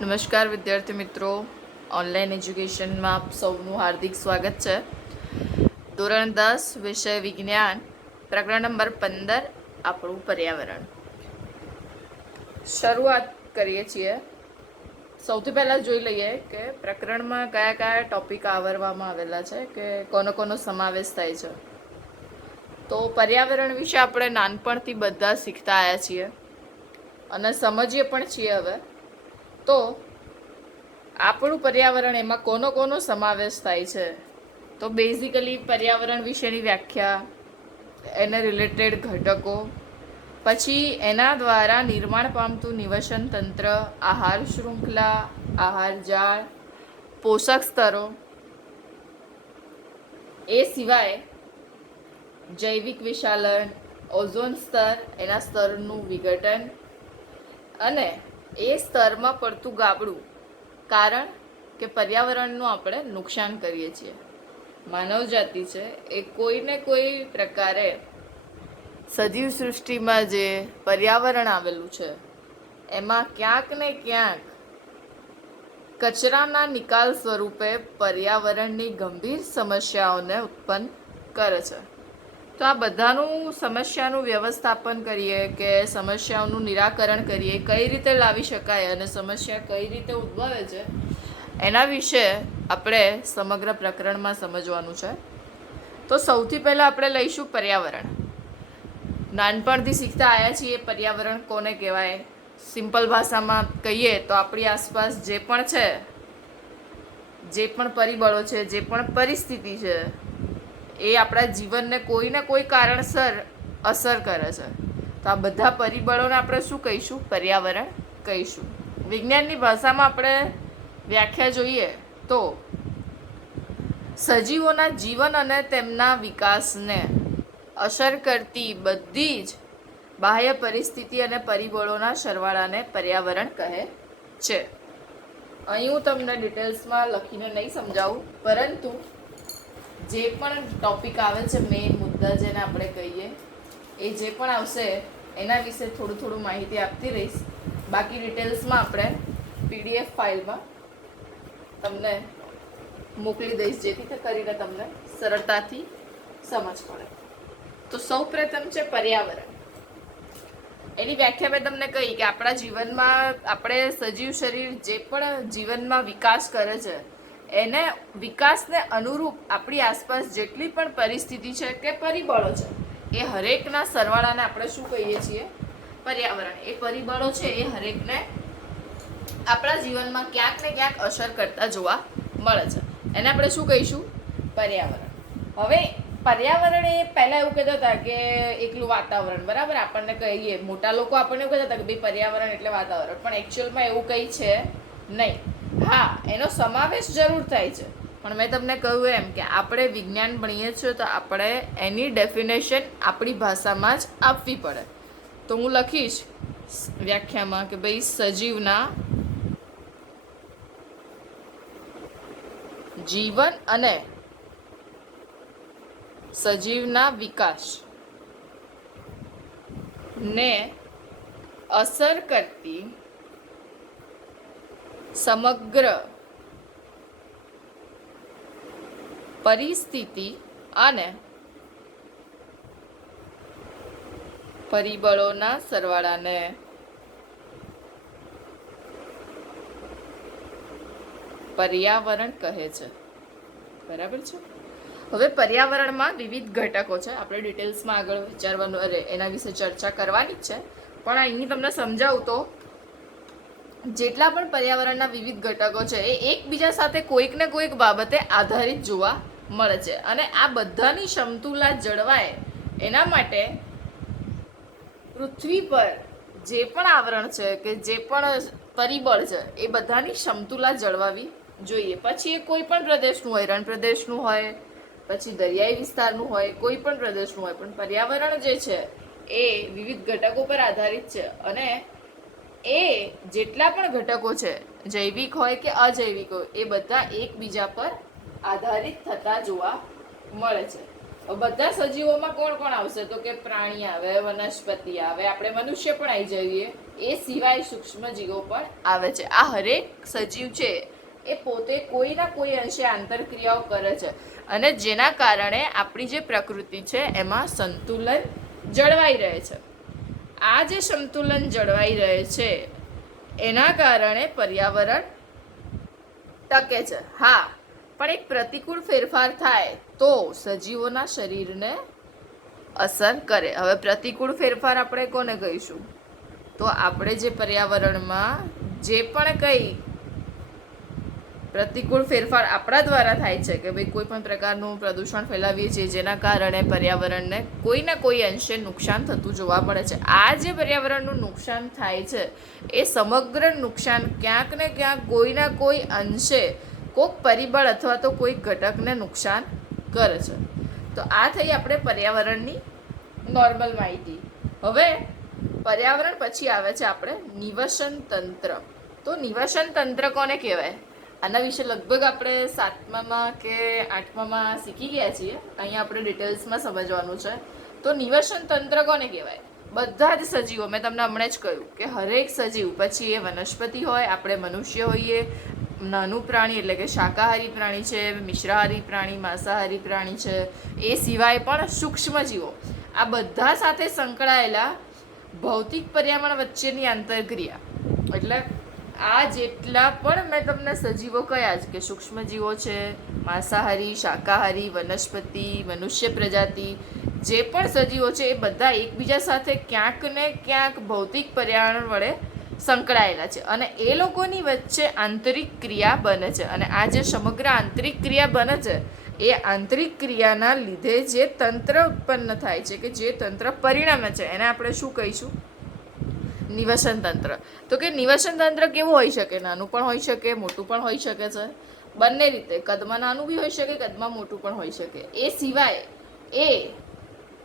નમસ્કાર વિદ્યાર્થી મિત્રો, ઓનલાઈન એજ્યુકેશનમાં આપ સૌનું હાર્દિક સ્વાગત છે. ધોરણ 10 વિષય વિજ્ઞાન, પ્રકરણ નંબર 15, આપણું પર્યાવરણ. શરૂઆત કરીએ છીએ. સૌથી પહેલાં જોઈ લઈએ કે પ્રકરણમાં કયા કયા ટોપિક આવરવામાં આવેલા છે, કે કોનો સમાવેશ થાય છે. તો પર્યાવરણ વિશે આપણે નાનપણથી બધા શીખતા આવ્યા છીએ અને સમજીએ પણ છીએ. હવે તો આપણું પર્યાવરણ, એમાં કોનો સમાવેશ થાય છે. તો બેઝિકલી પર્યાવરણ વિશેની વ્યાખ્યા, એને રિલેટેડ ઘટકો, પછી એના દ્વારા નિર્માણ પામતું નિવસન તંત્ર, આહાર શૃંખલા, આહાર જાળ, પોષક સ્તરો, એ સિવાય જૈવિક વિશાલન, ઓઝોન સ્તર, એના સ્તરનું વિઘટન અને એ સ્તરમાં પડતું ગાબડું, કારણ કે પર્યાવરણનું આપણે નુકસાન કરીએ છીએ. માનવ જાતિ છે એ કોઈને કોઈ પ્રકારે સજીવ સૃષ્ટિમાં જે પર્યાવરણ આવેલું છે એમાં ક્યાંક ને ક્યાંક કચરાના નિકાલ સ્વરૂપે પર્યાવરણની ગંભીર સમસ્યાઓને ઉત્પન્ન કરે છે. તો આ બધાનું સમસ્યાનું વ્યવસ્થાપન કરીએ, કે સમસ્યાઓનું નિરાકરણ કરીએ, કઈ રીતે લાવી શકાય અને સમસ્યા કઈ રીતે ઉદ્ભવે છે, એના વિશે આપણે સમગ્ર પ્રકરણમાં સમજવાનું છે. તો સૌથી પહેલાં આપણે લઈશું પર્યાવરણ. નાનપણથી શીખતા આવ્યા છીએ પર્યાવરણ કોને કહેવાય. સિમ્પલ ભાષામાં કહીએ તો આપણી આસપાસ જે પણ છે, જે પણ પરિબળો છે, જે પણ પરિસ્થિતિ છે, એ આપણા જીવનને કોઈ ને કોઈ કારણસર અસર કરે છે. તો આ બધા પરિબળોને આપણે શું કહીશું? પર્યાવરણ કહીશું. વિજ્ઞાનની ભાષામાં આપણે વ્યાખ્યા જોઈએ તો સજીવોના જીવન અને તેમના વિકાસને અસર કરતી બધી જ બાહ્ય પરિસ્થિતિ અને પરિબળોના સરવાળાને પર્યાવરણ કહે છે. અહીં હું તમને ડિટેલ્સમાં લખીને નહીં સમજાવું, પરંતુ જે પણ ટોપિક આવે છે, મેઇન મુદ્દા જેને આપણે કહીએ, એ જે પણ આવશે એના વિશે થોડું માહિતી આપતી રહીશ. બાકી ડિટેલ્સમાં આપણે PDF ફાઇલમાં તમને મોકલી દઈશ, જેથી કરીને તમને સરળતાથી સમજ પડે. તો સૌ પ્રથમ છે પર્યાવરણ. એની વ્યાખ્યા મેં તમને કહી કે આપણા જીવનમાં, આપણે સજીવ શરીર જે પણ જીવનમાં વિકાસ કરે છે, એને વિકાસને અનુરૂપ આપણી આસપાસ જેટલી પણ પરિસ્થિતિ છે કે પરિબળો છે, એ હરેકના સરવાળાને આપણે શું કહીએ છીએ? પર્યાવરણ. એ પરિબળો છે એ હરેકને આપણા જીવનમાં ક્યાંક ને ક્યાંક અસર કરતા જોવા મળે છે. એને આપણે શું કહીશું? પર્યાવરણ. હવે પર્યાવરણ એ પહેલાં એવું કહેતા હતા કે એકલું વાતાવરણ, બરાબર? આપણને કહીએ, મોટા લોકો આપણને એવું કહેતા હતા કે ભાઈ પર્યાવરણ એટલે વાતાવરણ, પણ એકચ્યુઅલમાં એવું કંઈ છે નહીં. હા, એનો સમાવેશ જરૂર થાય છે, પણ મેં તમને કહ્યું એમ કે આપણે વિજ્ઞાન ભણીએ છીએ તો આપણે એની ડેફિનેશન આપણી ભાષામાં જ આપવી પડે. તો હું લખીશ વ્યાખ્યામાં કે ભાઈ સજીવના જીવન અને સજીવના વિકાસ ને અસર કરતી સમગ્ર પરિસ્થિતિ અને પરિબળોના સરવાળાને પર્યાવરણ કહે છે. બરાબર છે? હવે પર્યાવરણમાં વિવિધ ઘટકો છે. આપણે ડિટેલ્સમાં આગળ વિચારવાનું, એના વિશે ચર્ચા કરવાની જ છે, પણ અહીં તમને સમજાવું તો જેટલા પણ પર્યાવરણના વિવિધ ઘટકો છે એ એકબીજા સાથે કોઈક ને કોઈક બાબતે આધારિત જોવા મળે છે, અને આ બધાની સમતુલા જળવાય એના માટે પૃથ્વી પર જે પણ આવરણ છે, કે જે પણ પરિબળ છે, એ બધાની સમતુલા જળવાવી જોઈએ. પછી એ કોઈ પણ પ્રદેશનું હોય, રણ પ્રદેશનું હોય, પછી દરિયાઈ વિસ્તારનું હોય, કોઈ પણ પ્રદેશનું હોય, પણ પર્યાવરણ જે છે એ વિવિધ ઘટકો પર આધારિત છે. અને એ જેટલા પણ ઘટકો છે, જૈવિક હોય કે અજૈવિક હોય, એ બધા એકબીજા પર આધારિત થતા જોવા મળે છે. બધા સજીવોમાં કોણ કોણ આવશે? તો કે પ્રાણી આવે, વનસ્પતિ આવે, આપણે મનુષ્ય પણ આવી જઈએ. એ સિવાય સૂક્ષ્મજીવો પણ આવે છે. આ હરેક સજીવ છે એ પોતે કોઈના કોઈ અંશે આંતરક્રિયાઓ કરે છે અને જેના કારણે આપણી જે પ્રકૃતિ છે એમાં સંતુલન જળવાઈ રહે છે. આ જે સંતુલન જળવાઈ રહે છે એના કારણે પર્યાવરણ ટકે છે. હા, પણ એક પ્રતિકૂળ ફેરફાર થાય તો સજીવોના શરીરને અસર કરે. હવે પ્રતિકૂળ ફેરફાર આપણે કોને કહીશું? તો આપણે જે પર્યાવરણમાં જે પણ કંઈ પ્રતિકૂળ ફેરફાર આપણા દ્વારા થાય છે કે ભાઈ કોઈ પણ પ્રકારનું પ્રદૂષણ ફેલાવીએ છીએ જેના કારણે પર્યાવરણને કોઈના કોઈ અંશે નુકસાન થતું જોવા મળે છે. આ જે પર્યાવરણનું નુકસાન થાય છે એ સમગ્ર નુકસાન ક્યાંક ને ક્યાંક કોઈના કોઈ અંશે કોઈક પરિબળ અથવા તો કોઈ ઘટકને નુકસાન કરે છે. તો આ થઈ આપણે પર્યાવરણની નોર્મલ માહિતી. હવે પર્યાવરણ પછી આવે છે આપણે નિવસન તંત્ર. તો નિવસન તંત્ર કોને કહેવાય? આના વિશે લગભગ આપણે 7મામાં કે 8મામાં શીખી ગયા છીએ. અહીંયા આપણે ડિટેલ્સમાં સમજવાનું છે. તો નિવસન તંત્ર કોને કહેવાય? બધા જ સજીવો, મેં તમને હમણાં જ કહ્યું કે હરેક સજીવ, પછી એ વનસ્પતિ હોય, આપણે મનુષ્ય હોઈએ, નાનું પ્રાણી એટલે કે શાકાહારી પ્રાણી છે, મિશ્રાહારી પ્રાણી, માંસાહારી પ્રાણી છે, એ સિવાય પણ સૂક્ષ્મજીવો, આ બધા સાથે સંકળાયેલા ભૌતિક પર્યાવરણ વચ્ચેની આંતરક્રિયા. એટલે આ જેટલા પણ મેં તમને સજીવો કયા જ કે સૂક્ષ્મજીવો છે, માંસાહારી, શાકાહારી, વનસ્પતિ, મનુષ્ય પ્રજાતિ, જે પણ સજીવો છે એ બધા એકબીજા સાથે ક્યાંક ને ક્યાંક ભૌતિક પર્યાવરણ વડે સંકળાયેલા છે અને એ લોકોની વચ્ચે આંતરિક ક્રિયા બને છે. અને આ જે સમગ્ર આંતરિક ક્રિયા બને છે એ આંતરિક ક્રિયાના લીધે જે તંત્ર ઉત્પન્ન થાય છે કે જે તંત્ર પરિણમે છે એને આપણે શું કહીશું? નિવસન તંત્ર. તો કે નિવસન તંત્ર કેવું હોઈ શકે? નાનું પણ હોઈ શકે, મોટું પણ હોઈ શકે છે. બંને રીતે, કદમાં નાનું બી હોઈ શકે, કદમાં મોટું પણ હોઈ શકે. એ સિવાય એ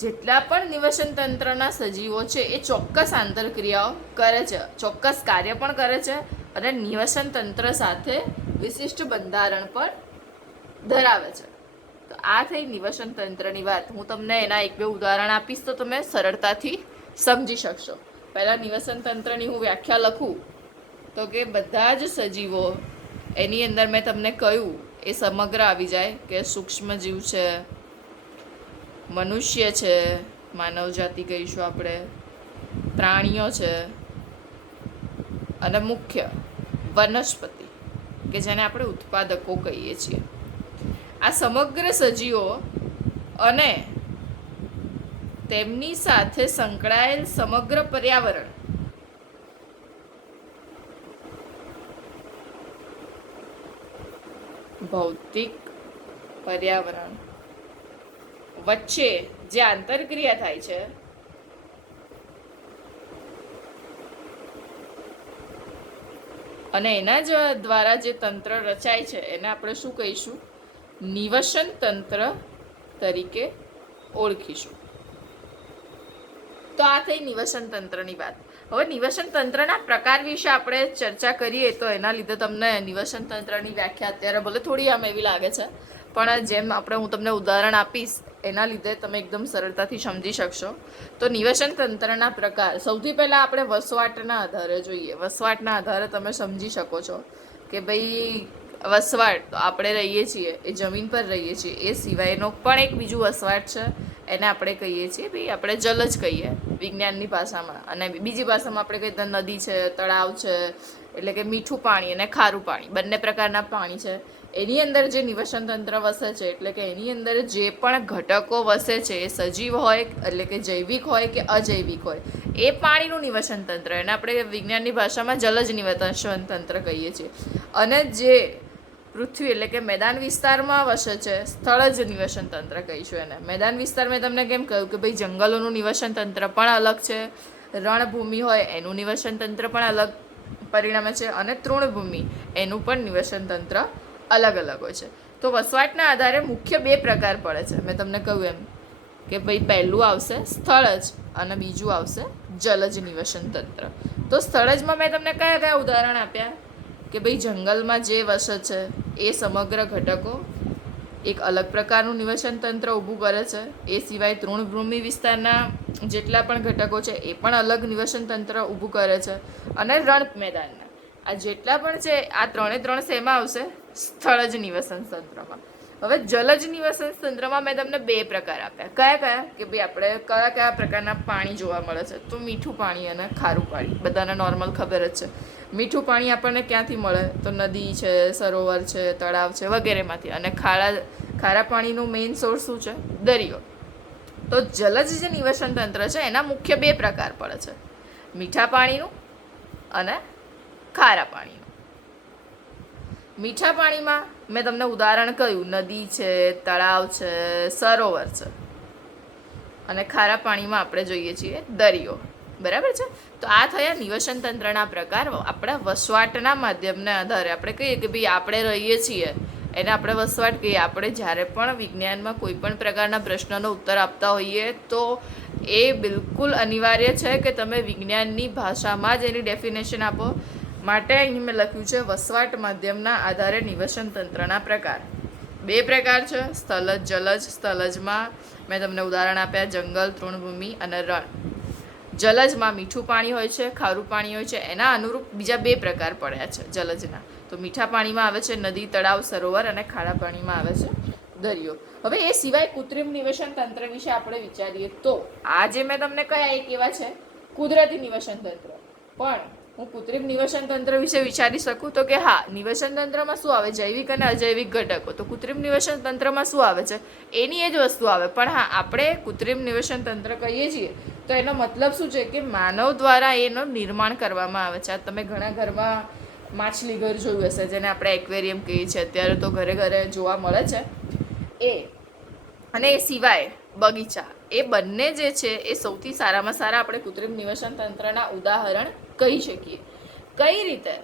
જેટલા પણ નિવસન તંત્રના સજીવો છે એ ચોક્કસ આંતરક્રિયાઓ કરે છે, ચોક્કસ કાર્ય પણ કરે છે અને નિવસન તંત્ર સાથે વિશિષ્ટ બંધારણ પણ ધરાવે છે. તો આ થઈ નિવસન તંત્રની વાત. હું તમને એના 1-2 ઉદાહરણ આપીશ તો તમે સરળતાથી સમજી શકશો. પહેલાં નિવસન તંત્રની હું વ્યાખ્યા લખું તો કે બધા જ સજીવો, એની અંદર મેં તમને કહ્યું એ સમગ્ર આવી જાય કે સૂક્ષ્મજીવ છે, મનુષ્ય છે, માનવ જાતિ કહીશું આપણે, પ્રાણીઓ છે અને મુખ્ય વનસ્પતિ કે જેને આપણે ઉત્પાદકો કહીએ છીએ. આ સમગ્ર સજીવો અને તેમની સાથે સંકળાયેલ સમગ્ર પર્યાવરણ ભૌતિક પર્યાવરણ વચ્ચે જે આંતરક્રિયા થાય છે અને એના જ દ્વારા જે તંત્ર રચાય છે એને આપણે શું કહીશું? નિવસન તંત્ર તરીકે ઓળખીશું. તો આ થઈ નિવસન તંત્રની વાત. હવે નિવસન તંત્રના પ્રકાર વિશે આપણે ચર્ચા કરીએ તો એના લીધે તમને નિવસન તંત્રની વ્યાખ્યા અત્યારે ભલે થોડી આમ એવી લાગે છે, પણ જેમ હું તમને ઉદાહરણ આપીશ એના લીધે તમે એકદમ સરળતાથી સમજી શકશો. તો નિવસન તંત્રના પ્રકાર, સૌથી પહેલાં આપણે વસવાટના આધારે જોઈએ. વસવાટના આધારે તમે સમજી શકો છો કે ભાઈ વસવાટ તો આપણે રહીએ છીએ એ જમીન પર રહીએ છીએ, એ સિવાયનો પણ એક બીજું વસવાટ છે, એને આપણે કહીએ છીએ ભાઈ આપણે જલ જ કહીએ વિજ્ઞાનની ભાષામાં, અને બીજી ભાષામાં આપણે કહીએ તો નદી છે, તળાવ છે, એટલે કે મીઠું પાણી અને ખારું પાણી, બંને પ્રકારના પાણી છે. એની અંદર જે નિવસન તંત્ર વસે છે એટલે કે એની અંદર જે પણ ઘટકો વસે છે એ સજીવ હોય એટલે કે જૈવિક હોય કે અજૈવિક હોય, એ પાણીનું નિવસન તંત્ર, એને આપણે વિજ્ઞાનની ભાષામાં જલજ નિવસન તંત્ર કહીએ છીએ. અને જે પૃથ્વી એટલે કે મેદાન વિસ્તારમાં વસે છે સ્થળ જ નિવસન તંત્ર કહીશું એને. મેદાન વિસ્તાર મેં તમને કેમ કહ્યું કે ભાઈ જંગલોનું નિવસન તંત્ર પણ અલગ છે, રણભૂમિ હોય એનું નિવસન તંત્ર પણ અલગ પરિણમે છે અને તૃણભૂમિ એનું પણ નિવસન તંત્ર અલગ અલગ હોય છે. તો વસવાટના આધારે મુખ્ય 2 પ્રકાર પડે છે. મેં તમને કહ્યું એમ કે ભાઈ પહેલું આવશે સ્થળજ અને બીજું આવશે જલજ નિવસન તંત્ર. તો સ્થળજમાં મેં તમને કયા કયા ઉદાહરણ આપ્યા કે ભાઈ જંગલમાં જે વસે છે એ સમગ્ર ઘટકો એક અલગ પ્રકારનું નિવસન તંત્ર ઊભું કરે છે. એ સિવાય તૃણભૂમિ વિસ્તારના જેટલા પણ ઘટકો છે એ પણ અલગ નિવસન તંત્ર ઊભું કરે છે. અને રણ મેદાનના આ જેટલા પણ છે આ ત્રણે શેમાં આવશે? સ્થળજ નિવસન તંત્રમાં. હવે જલજ નિવસન તંત્રમાં મેં તમને 2 પ્રકાર આપ્યા. કયા કે ભાઈ આપણે કયા પ્રકારના પાણી જોવા મળે છે? તો મીઠું પાણી અને ખારું પાણી. બધાને નોર્મલ ખબર જ છે. મીઠું પાણી આપણને ક્યાંથી મળે? તો નદી છે, સરોવર છે, તળાવ છે વગેરેમાંથી. અને ખારા પાણીનું મેઇન સોર્સ શું છે? દરિયો. તો જલજ જે નિવસન તંત્ર છે એના મુખ્ય 2 પ્રકાર પડે છે, મીઠા પાણીનું અને ખારા પાણીનું. મીઠા પાણીમાં મેં તમને ઉદાહરણ કહ્યું, નદી છે, તળાવ છે, સરોવર છે. અને ખારા પાણીમાં આપણે જોઈએ છીએ દરિયો. બરાબર છે? તો આ થયા નિવસન તંત્રના પ્રકાર. આપણા વસવાટના માધ્યમને આધારે આપણે કહીએ કે ભાઈ આપણે રહીએ છીએ એને આપણે વસવાટ કહીએ. આપણે જ્યારે પણ વિજ્ઞાનમાં કોઈ પણ પ્રકારના પ્રશ્નનો ઉત્તર આપતા હોઈએ તો એ બિલકુલ અનિવાર્ય છે કે તમે વિજ્ઞાનની ભાષામાં જ એની ડેફિનેશન આપો. માટે અહીં મેં લખ્યું છે વસવાટ માધ્યમના આધારે નિવસન તંત્રના પ્રકાર. 2 પ્રકાર છે, સ્થલજ, જલજ. સ્થલજમાં મેં તમને ઉદાહરણ આપ્યા જંગલ, તૃણભૂમિ અને રણ. જલજમાં મીઠું પાણી હોય છે, ખારું પાણી હોય છે. એના અનુરૂપ બીજા 2 પ્રકાર પડ્યા છે જલજના. તો મીઠા પાણીમાં આવે છે નદી, તળાવ, સરોવર અને ખારા પાણીમાં આવે છે દરિયો. હવે એ સિવાય કૃત્રિમ નિવસન તંત્ર વિશે આપણે વિચારીએ તો આ જે મેં તમને કહ્યા એ કેવા છે? કુદરતી નિવસન તંત્ર. પણ હું કૃત્રિમ નિવસન તંત્ર વિશે વિચારી શકું તો કે હા, નિવસન તંત્રમાં શું આવે? જૈવિક અને અજૈવિક ઘટકો. તો કૃત્રિમ નિવસન તંત્રમાં શું આવે છે? એની એ જ વસ્તુ આવે. પણ હા, આપણે કૃત્રિમ નિવસન તંત્ર કહીએ છીએ તો એનો મતલબ શું છે કે માનવ દ્વારા એનું નિર્માણ કરવામાં આવે છે. આ તમે ઘણા ઘરમાં માછલી ઘર જોયું હશે, જેને આપણે એક્વેરિયમ કહીએ છીએ. અત્યારે તો ઘરે ઘરે જોવા મળે છે એ. અને એ સિવાય બગીચા. એ બંને જે છે એ સૌથી સારામાં સારા આપણે કૃત્રિમ નિવસન તંત્રના ઉદાહરણ કહી શકીએ. કઈ રીતે?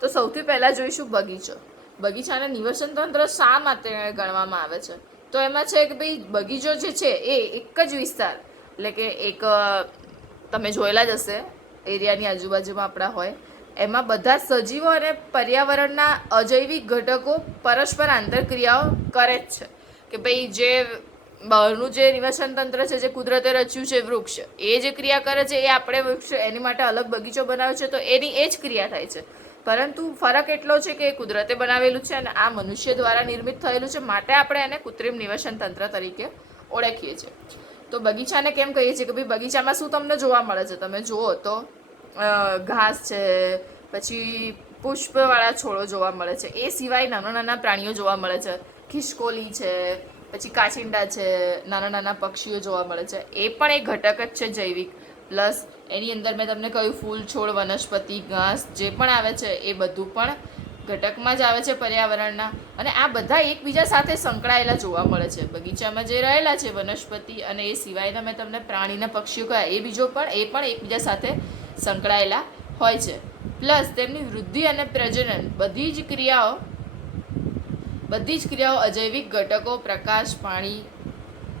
તો સૌથી પહેલાં જોઈશું બગીચો. બગીચાને નિવસન તંત્ર શા માટે ગણવામાં આવે છે? તો એમાં છે કે ભાઈ બગીચો જે છે એ એક જ વિસ્તાર, એટલે કે એક તમે જોયેલા જ હશે એરિયાની આજુબાજુમાં આપણા હોય, એમાં બધા સજીવો અને પર્યાવરણના અજૈવિક ઘટકો પરસ્પર આંતરક્રિયાઓ કરે જ છે. કે ભાઈ જે બહારનું જે નિવસન તંત્ર છે, જે કુદરતે રચ્યું છે વૃક્ષ, એ જે ક્રિયા કરે છે એ આપણે વૃક્ષ એની માટે અલગ બગીચો બનાવ્યો છે તો એની એ જ ક્રિયા થાય છે. પરંતુ ફરક એટલો છે કે એ કુદરતે બનાવેલું છે અને આ મનુષ્ય દ્વારા નિર્મિત થયેલું છે. માટે આપણે એને કૃત્રિમ નિવસન તંત્ર તરીકે ઓળખીએ છીએ. તો બગીચાને કેમ કહીએ છીએ કે ભાઈ બગીચામાં શું તમને જોવા મળે છે? તમે જુઓ તો ઘાસ છે, પછી પુષ્પવાળા છોડો જોવા મળે છે. એ સિવાય નાના નાના પ્રાણીઓ જોવા મળે છે, ખિસકોલી છે, પછી કાચિંડા છે, નાના નાના પક્ષીઓ જોવા મળે છે. એ પણ એક ઘટક જ છે જૈવિક. પ્લસ એની અંદર મેં તમને કહ્યું ફૂલ, છોડ, વનસ્પતિ, ઘાસ જે પણ આવે છે એ બધું પણ ઘટકમાં જ આવે છે પર્યાવરણના. અને આ બધા એકબીજા સાથે સંકળાયેલા જોવા મળે છે. બગીચામાં જે રહેલા છે વનસ્પતિ અને એ સિવાયના મેં તમને પ્રાણીના પક્ષીઓ કહ્યા એ પણ એકબીજા સાથે સંકળાયેલા હોય છે. પ્લસ તેમની વૃદ્ધિ અને પ્રજનન બધી જ ક્રિયાઓ અજૈવિક ઘટકો, પ્રકાશ, પાણી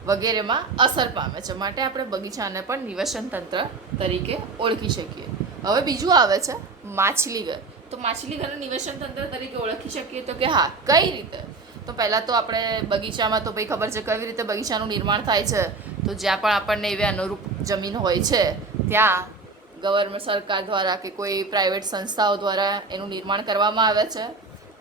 વગેરેમાં અસર પામે છે. માટે આપણે બગીચાને પણ નિવસન તંત્ર તરીકે ઓળખી શકીએ. હવે બીજું આવે છે માછલીઘર. તો માછલીઘરનું નિવસન તંત્ર તરીકે ઓળખી શકીએ તો કે હા, કઈ રીતે? તો પહેલાં તો આપણે બગીચામાં તો ભાઈ ખબર છે કેવી રીતે બગીચાનું નિર્માણ થાય છે. તો જ્યાં પણ આપણને એવી અનુરૂપ જમીન હોય છે ત્યાં ગવર્મેન્ટ, સરકાર દ્વારા કે કોઈ પ્રાઇવેટ સંસ્થાઓ દ્વારા એનું નિર્માણ કરવામાં આવે છે.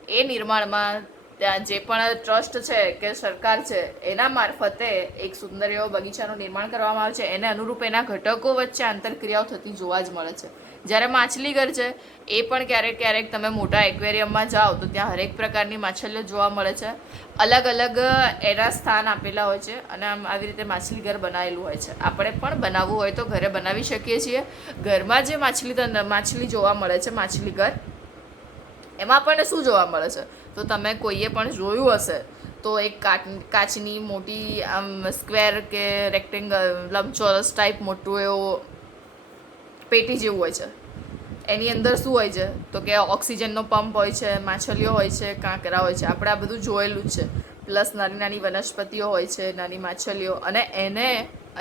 એ નિર્માણમાં ત્યાં જે પણ ટ્રસ્ટ છે કે સરકાર છે એના મારફતે એક સુંદર એવો બગીચાનું નિર્માણ કરવામાં આવે છે. એને અનુરૂપ એના ઘટકો વચ્ચે આંતરક્રિયાઓ થતી જોવા જ મળે છે. જ્યારે માછલીઘર છે એ પણ ક્યારેક તમે મોટા એક્વેરિયમમાં જાઓ તો ત્યાં હરેક પ્રકારની માછલીઓ જોવા મળે છે. અલગ અલગ એના સ્થાન આપેલા હોય છે અને આમ આવી રીતે માછલીઘર બનાવેલું હોય છે. આપણે પણ બનાવવું હોય તો ઘરે બનાવી શકીએ છીએ. ઘરમાં જે માછલી જોવા મળે છે માછલીઘર, એમાં આપણને શું જોવા મળે છે? તો તમે કોઈએ પણ જોયું હશે તો એક કાચની મોટી આમ સ્ક્વેર કે રેક્ટેંગલ લંબચોરસ ટાઈપ મોટું એવું પેટી જેવું હોય છે. એની અંદર શું હોય છે? તો કે ઓક્સિજનનો પંપ હોય છે, માછલીઓ હોય છે, કાંકરા હોય છે. આપણે આ બધું જોયેલું જ છે. પ્લસ નાની નાની વનસ્પતિઓ હોય છે, નાની માછલીઓ, અને એને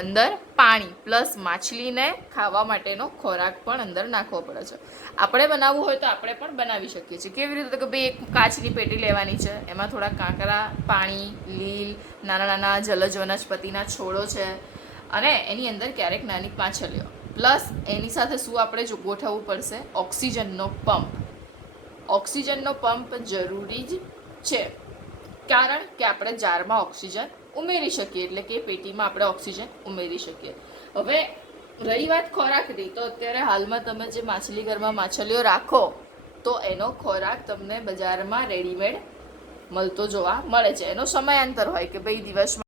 અંદર પાણી પ્લસ માછલીને ખાવા માટેનો ખોરાક પણ અંદર નાખવો પડે છે. આપણે બનાવવું હોય તો આપણે પણ બનાવી શકીએ છીએ. કેવી રીતે? કે ભાઈ એક કાચની પેટી લેવાની છે, એમાં થોડા કાંકરા, પાણી, લીલ, નાના નાના જલજ વનસ્પતિના છોડો છે, અને એની અંદર ક્યારેક નાની માછલીઓ, પ્લસ એની સાથે શું આપણે જો ગોઠવવું પડશે? ઓક્સિજનનો પંપ. ઓક્સિજનનો પંપ જરૂરી જ છે, કારણ કે આપણે જારમાં ઓક્સિજન ઉમેરી શકીએ, એટલે કે પેટીમાં આપણે ઓક્સિજન ઉમેરી શકીએ. હવે રહી વાત ખોરાકની, તો અત્યારે હાલમાં તમે જે માછલી ઘરમાં માછલીઓ રાખો તો એનો ખોરાક તમને બજારમાં રેડીમેડ મળતો જોવા મળે છે. એનો સમયાંતર હોય કે ભાઈ દિવસમાં